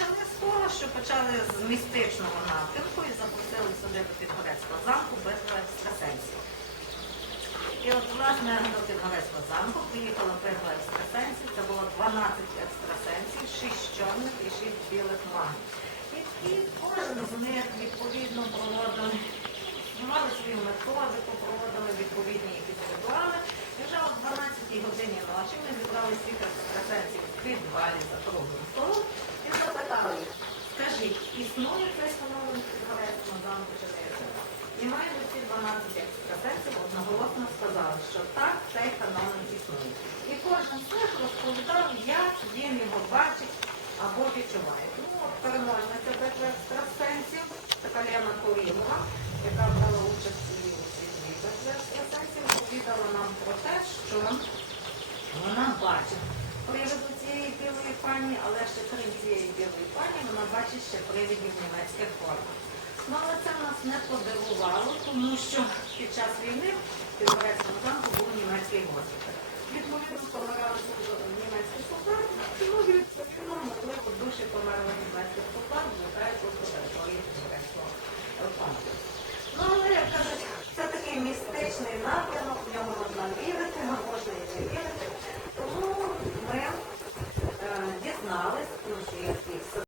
почали з того, що почали з містичного напрямку і запросили сюди до Підгорецького замку битва екстрасенсів. І от, власне, до Підгорецького замку приїхала битва екстрасенсів. Це було 12 екстрасенсів, 6 чорних і 6 білих магів. І, кожен з них відповідно проводив, мали свою методику, проводили відповідні якісь ритуали. І вже о 12 годині ночі ми зібрали всіх екстрасенсів в підвалі за круглим столом існує цей феномен в Підгорецькому замку існує? І майже всі 12 екстрасенсів одноголосно сказали, що так, цей феномен існує. І кожен них розповідав, як він його бачить або відчуває. Ну, от переможниця битви екстрасенсів, така Лена Корімова, яка брала участь у світлі битви екстрасенсів, повідала нам про те, що вона бачить привиду цієї білої пані, але ще крім цієї білої пані, вона бачить ще привидів німецьких формах. Ну, але це нас не подивувало, тому що під час війни в Підгорецькому замку був німецький госпіталь. Відповідно, помиралися німецькі солдати, тому відповідно можливо душі померлих німецьких солдат злітають по території Підгорецького комплексу. Ну, але, як кажуть, це такий містичний напрям.